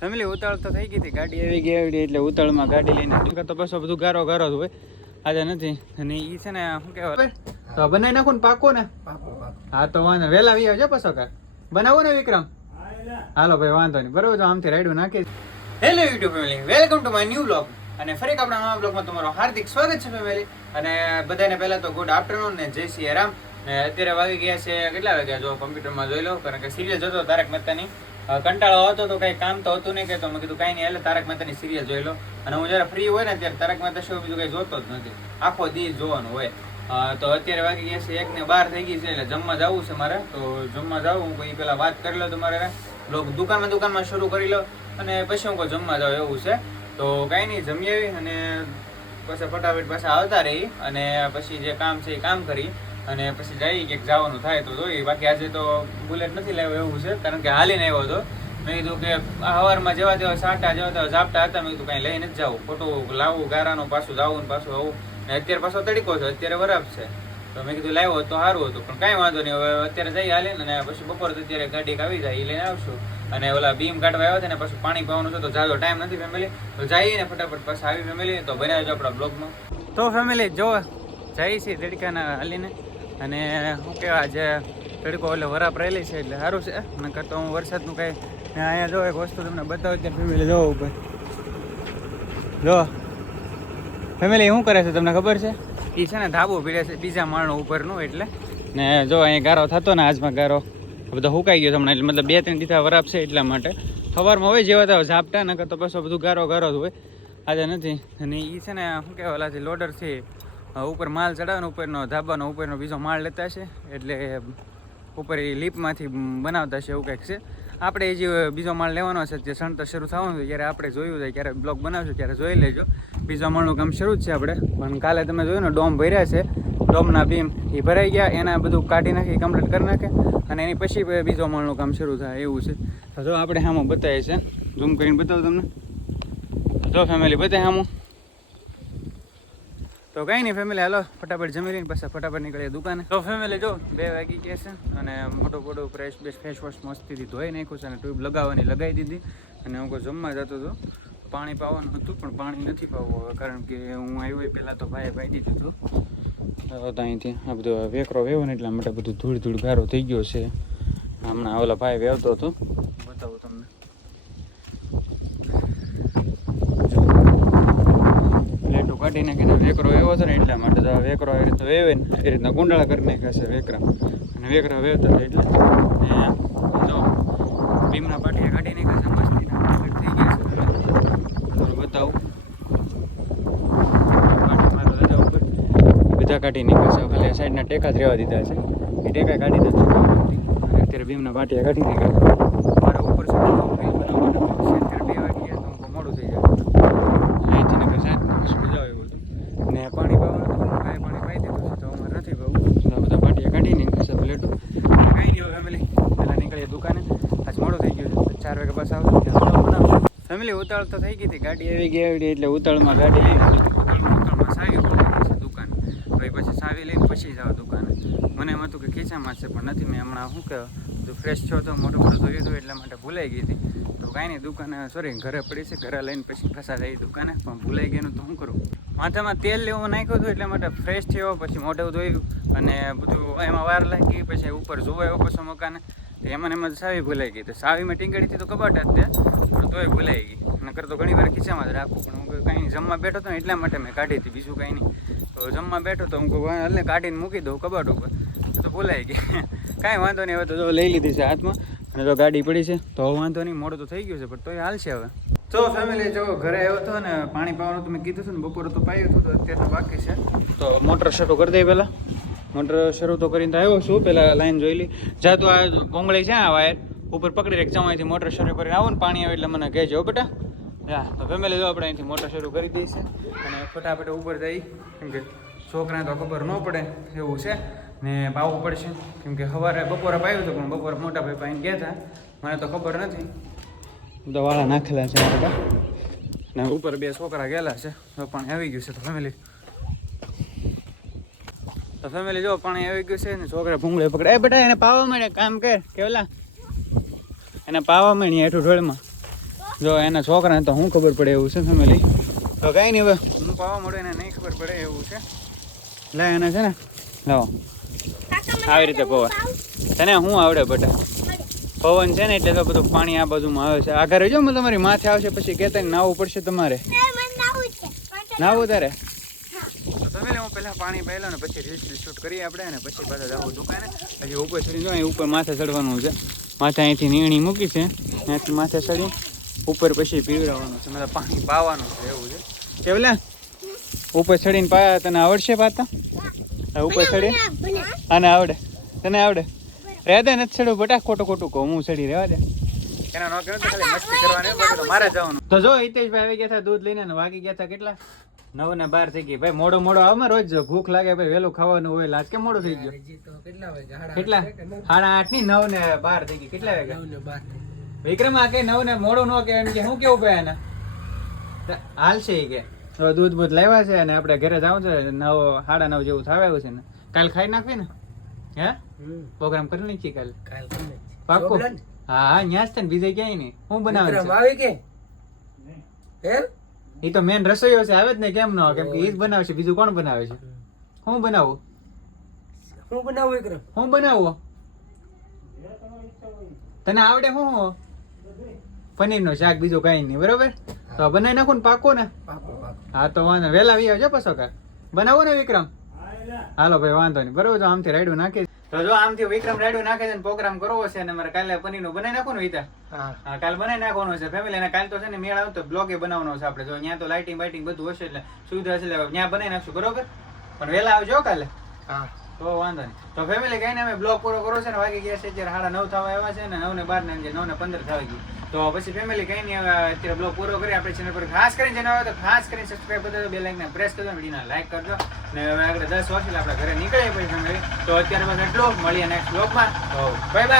Family ઉતાળ તો થઈ ગઈ હતી. ગાડી આવી ગઈ આવી એટલે ઉતાળમાં ગાડી લઈને તો પછી બધું ગારો ગારો જ હોય. આજે નથી. અને એ છે ને શું કહેવાય? તો બનાવી નાખો ને પાકો ને? હા તો વાંધો વેલા વહેલા આવી આવજો પાછો કા બનાવો ને વિક્રમ. હાલો ભાઈ વાંધો નહીં. બરોબર આમથી રાઈડું નાખી hello YouTube family welcome to my new blog અને ફરી એક આપણા નવા બ્લોગમાં તમારું હાર્દિક સ્વાગત છે ફેમિલી અને બધાને પહેલા તો ગુડ આફ્ટરનૂન ને જય શ્રી રામ ને અત્યારે વાગી ગયા છે કેટલા વાગ્યા? જો કમ્પ્યુટરમાં જોઈ લો કારણ કે સિરિયલ જોતો તારક મહેતાની. કંટાળો હતો તો કઈ કામ તો હતું નહીં કે તો મેં કીધું કાંઈ નહીં એટલે તારક મહેતાની સિરિયલ જોઈ લો. અને હું જ્યારે ફ્રી હોય ને ત્યારે તારક મહેતા શો બીજું કઈ જોતો જ નથી. આખો દી જોવાનું હોય. તો અત્યારે વાગી ગયા છે એક ને બાર થઈ ગઈ છે, એટલે જમવા જવું છે મારે. તો જમવા જાવ હું કોઈ પેલા વાત કરી લો તમારે લોક દુકાનમાં દુકાનમાં શરૂ કરી લો અને પછી હું કોઈ જમવા જાઉં એવું છે. તો કઈ નહીં, જમી આવી અને પછી ફટાફટ પાછા આવતા રહી. અને પછી જે કામ છે એ કામ કરી. અને પછી જઈ ક્યાંક જવાનું થાય તો જોઈએ. બાકી આજે તો બુલેટ નથી લાવ્યો એવું છે, કારણ કે હાલીને આવ્યો હતો. મેં કીધું કે આ હવારમાં જેવા તેવા સાટા જેવા તેવા ઝાપટા હતા. મેં કીધું કાંઈ લઈને જ જાઉં. ખોટું લાવવું ગારાનું, પાછું જાવું પાછું આવું. ને અત્યારે પાછો તડકો છે, અત્યારે વરાપ છે. તો મેં કીધું લાવ્યો તો સારું હતું. પણ કાંઈ વાંધો નહીં. હવે અત્યારે જઈ હાલે ને પછી બપોર તો અત્યારે ગાડી આવી જાય, એ લઈને આવશું. અને ઓલા બીમ કાઢવા આવ્યા હતા ને પાછું પાણી પાવાનું છે, તો જાજો, ટાઈમ નથી ફેમિલી તો જઈએ ને ફટાફટ પાછા આવી ફેમિલી તો બનાવજો આપણા બ્લોગમાં તો ફેમિલી જો જઈએ છીએ તડકાના હાલીને. અને શું કહેવાય, આજે તડકો એટલે વરાપ રહેલી છે એટલે સારું છે. નકર તો હું વરસાદનું કાંઈ અહીંયા જો એક વસ્તુ તમને બતાવું ત્યાં ફેમિલી જો ઉપર. જો. ફેમિલી શું કરે છે, તમને ખબર છે? એ છે ને ધાબો પીડે છે, બીજા માળનું ઉપરનું એટલે. ને જો અહીંયા ગારો થતો ને આજમાં ગારો. બધો હુકાઈ ગયો તમને એટલે મતલબ બે ત્રણ દીધા વરાપ છે એટલા માટે. સવારમાં હોય જેવા તો ઝાપટા, નકર તો પછી બધું ગારો ગારો જ હોય. આજે નથી. અને એ છે ને, શું કહેવાય જે લોડર છે ઉપર માલ ચડાવે ઉપરનો ધાબાનો, ઉપરનો બીજો માળ લેતા છે એટલે ઉપર એ લીપમાંથી બનાવતા છે એવું કંઈક છે. આપણે એ જે બીજો માળ લેવાનો છે, જે સણતર શરૂ થવાનું છે, ત્યારે આપણે જોયું છે ક્યારે બ્લોગ બનાવશું, ત્યારે જોઈ લેજો. બીજો માળનું કામ શરૂ જ છે આપણે. પણ કાલે તમે જોયું ને, ડોમ ભર્યા છે. ડોમના બીમ એ ભરાઈ ગયા, એના બધું કાઢી નાખી કમ્પ્લીટ કરી નાખે. અને એની પછી બીજો માળનું કામ શરૂ થાય, એવું છે. જો આપણે આમાં બતાવીએ છે. ઝૂમ કરીને બતાવું તમને. જો ફેમિલી બતાવે આમાં તો કઈ નહીં ફેમિલી હાલો, ફટાફટ જમી લઈને પછી ફટાફટ નીકળીએ દુકાને. તો ફેમિલી જો, બે વાગી ગયા છે અને મોટો મોટો ફ્રેશ બેશ ફેસ વોશ મસ્તીથી ધોઈ નાખ્યું છે અને ટ્યુબ લગાવવાની લગાવી દીધી. અને હું કોઈ જમવા જતો હતો. પાણી પાવાનું હતું, પણ પાણી નથી પાવું હવે, કારણ કે હું આવ્યો પહેલાં તો ભાઈએ પાઈ દીધું હતું. અહીંથી આ બધો વેકરો વેવો ને એટલા માટે બધું ધૂળ ધૂળ ગારો થઈ ગયો છે. હમણાં ઓલા ભાઈ વેવતો હતો. બતાવું તમને. પ્લેટો કે વેકરો એવો છે ને એટલા માટે તો વેકરો એ રીતે વેવે ને એ રીતના ગુંડાળા કરી નાખ્યા વેકરા. અને વેકરા વેવતા એટલે જો, ભીમના પાટીએ કાઢી નાખ્યા છે complete થઈ ગયા છે. બતાવું. બધા કાઢી નીકળશે ખાલી સાઈડના ટેકા જ રહેવા દીધા છે. એ ટેકા કાઢી નાખશે અત્યારે ભીમના પાટિયા કાઢી નીકળે મારા ઉપર બનાવવા માટે અત્યારે બે વાગી ગયા તો મોડું થઈ જાય અહીંથી નકર સાત સુધી જાવ એવું હતું ને પાણી પાવાનું તો કાંઈ પાણી પાઈ દીધું છે તો અમારે નથી પાવું તો આ બધા પાટીયા કાઢી નાખ્યા છે પ્લેટો કાંઈ નહીં ફેમિલી પહેલાં નીકળીએ દુકાને આજ મોડું થઈ ગયું છે ચાર વાગે પાછા આવશે ત્યાં બનાવશું ફેમિલી ઉતાળ તો થઈ ગઈ હતી. ગાડી આવી ગઈ, આવી એટલે ઉતાળમાં ગાડી લઈને ઉતાળમાં ઉતાળમાં સાવી છે દુકાન. ભાઈ પછી સાવી લઈને પછી જાવ દુકાને. મને એમ હતું કે ખીચામાં છે, પણ નથી. મેં હમણાં શું કહેવાય તું ફ્રેશ છો તો મોટું મોટું ધોયું હતું એટલા માટે ભૂલાઈ ગઈ હતી. તો કાંઈ નહીં, દુકાને સોરી ઘરે પડી છે, ઘરે લઈને પછી ફસા જઈ દુકાને. પણ ભૂલાઈ ગયું તો શું કરું? માથામાં તેલ લેવું નાખ્યું હતું એટલા માટે ફ્રેશ થયો, પછી મોઢું ધોયું અને બધું એમાં વાર લાગી, પછી ઉપર જોવાયો પછી મકાને. તો એમાં એમાં સાવી ભૂલાઈ ગઈ. તો સાવીમાં ટીંગડીથી તો કબાટ જ તે, પણ તોય ભૂલાઈ ગઈ. નકર તો ઘણી વાર ખીચામાં જ રાખું, પણ હું કાંઈ જમવા બેઠો હતો એટલા માટે મેં કાઢી હતી, બીજું કાંઈ નહીં. તો જમવા બેઠો તો હું એટલે કાઢીને મૂકી દઉં કબાટ ઉપર. તો તો ભૂલાઈ ગઈ. કાંઈ વાંધો નહીં, હવે તો લઈ લીધી છે હાથમાં, અને જો ગાડી પડી છે, તો વાંધો નહીં, મોડું તો થઈ ગયું છે, પણ તોય હાલશે હવે. તો ફેમિલી જો ઘરે આવ્યો હતો ને, પાણી પાવાનું તો મેં કીધું હતું ને, બપોરે તો પાયું હતું, તો અત્યારે તો બાકી છે. તો મોટર શરૂ કરી દઈએ પહેલાં. મોટર શરૂ તો કરીને આવ્યો છું. પહેલાં લાઈન જોઈ લી. જા તો આ ગોંગળી છે, આ વાયર. ઉપર પકડી રાખ અહીંથી મોટર શરૂ કરીને આવો ને પાણી આવે એટલે મને કહેજો બેટા. હા તો ફેમિલી જો આપણે અહીંથી મોટર શરૂ કરી દઈએ અને ફટાફટ ઉપર જઈ. કેમ કે છોકરાને તો ખબર ન પડે એવું છે. ને પાવું પડશે. કેમ કે સવારે બપોરે પાયું હતું, પણ બપોરે મોટા ભાઈ પાઈને ગયા હતા મને તો ખબર નથી. બધા વાળા નાખેલા છે ને ઉપર બે છોકરા ગયેલા છે. તો પાણી આવી ગયું છે તો ફેમિલી તો ફેમિલી જો પાણી આવી ગયું છે ને છોકરા ભૂંગળે પકડે. એ બેટા એને પાવા માંડે કામ કર. કેવલા? એને પાવા માંડી હેઠું ઢોળમાં. જો એના છોકરાને તો હું ખબર પડે એવું છે ફેમિલી તો કાંઈ નહીં હવે. હું પાવા મળે એને નહીં ખબર પડે એવું છે. લે એને છે ને લાવો આવી રીતે પવન. તને હું આવડે બટા? પવન છે ને એટલે તો બધું પાણી આ બાજુમાં આવે છે. આગળ મને તમારી માથે આવશે પછી કહેતા નાવું પડશે તમારે? નાવું તારે? પહેલા પાણી પહેલો ને પછી રીલ્સ શૂટ કરીએ આપણે અને પછી પાછા જવું દુકાને. હજી ઉપર ચડી જાય ઉપર માથે ચડવાનું છે. માથે અહીંથી નીણી મૂકી છે. ત્યાંથી માથે ચડી ઉપર પછી પીવડાવવાનું છે. મતલબ પાણી પાવાનું છે એવું છે. કેવલા? ઉપર ચડીને પાયા તને આવડશે પાતા? ઉપર ચડી આને આવડે. તને આવડે? રહેવા દે નથી ચડવું. બટા ખોટું ખોટું કહું હું ચડી રહેવા દે. એના નો કહેવાય ખાલી મસ્તી કરવાની તો મારે જવાનું તો જો હિતેશભાઈ આવી ગયા હતા દૂધ લઈને વાગી ગયા હતા કેટલા? નવ ને બાર થઈ ગઈ. ભાઈ મોડો મોડો આવમાં રોજ. ભૂખ લાગે ભાઈ વહેલું ખાવાનું હોય લાજ કેમ મોડું થઈ ગયું? કેટલા સાડા આઠની નવ? ને બાર થઈ ગઈ. કેટલા વાગ્યા? વિક્રમ આ કે નવ ને મોડું ન કે એમ કે હું કેવું ભાઈ એને હાલશે છે કે. દૂધ બૂધ લાવ્યા છે અને આપણે ઘરે જવું છે નવ સાડા નવ જેવું થવા આવ્યું છે ને. કાલ ખાઈ નાખવી ને? હે? પ્રોગ્રામ કરી નાખીએ કાલ. પાક્કું. હા હા ન્યાસ જ છે ને બીજે ક્યાંય નહીં. હું બનાવે છે. આવી કે? હે? એ તો મેન રસોઈયો છે આવે જ ને કેમ ન કેમ કે એ જ બનાવે છે બીજું કોણ બનાવે છે? હું બનાવું? હું બનાવું વિક્રમ હું બનાવું? તને આવડે હું પનીરનું શાક બીજું કઈ નહીં બરોબર? તો બનાવી નાખું ને પાકો ને? હા તો વાંધો વેલા વહેલા આવી આવજો પાછો કા બનાવો ને વિક્રમ? હાલો ભાઈ વાંધો નહીં. બરોબર તો આમથી રાયડું નાખી તો જો આમથી વિક્રમ રેડિયો નાખે છે પ્રોગ્રામ કરવો છે અને મારે કાલે પનીરનું બનાવી નાખો ને વિતા હા. કાલે કાલ બનાવી નાખવાનું છે. ફેમિલી અને કાલ તો છે ને મેળ આવતો બ્લોગે બનાવવાનો છે આપણે. જો ત્યાં તો લાઇટિંગ બાઇટિંગ બધું હશે એટલે સુવિધા હશે એટલે ત્યાં બનાવી નાખશું બરોબર? પણ વહેલા આવજો કાલે. હા. તો વાંધો નહીં. તો ફેમિલી કહીને અમે બ્લોગ પૂરો કરો છે ને વાગી ગયા છે અત્યારે સાડા નવ થવા આવ્યા છે ને નવ ને બાર ને નવ ને પંદર થવા ગઈ તો પછી ફેમિલી કઈ નહીં અત્યારે બ્લોગ પૂરો કરી આપણે ચેનલ પર ખાસ કરીને ચેનલ આવે તો ખાસ કરીને સબસ્ક્રાઈબ કરી દો બે લાઈક ને પ્રેસ કરજો વિડીયોને લાઈક કરજો ને હવે આગળ દસ વર્ષ એટલે ઘરે નીકળીએ પછી ફેમિલી તો અત્યારે બસ એટલું મળીએ નેક્સ્ટ બ્લોગમાં તો બાય બાય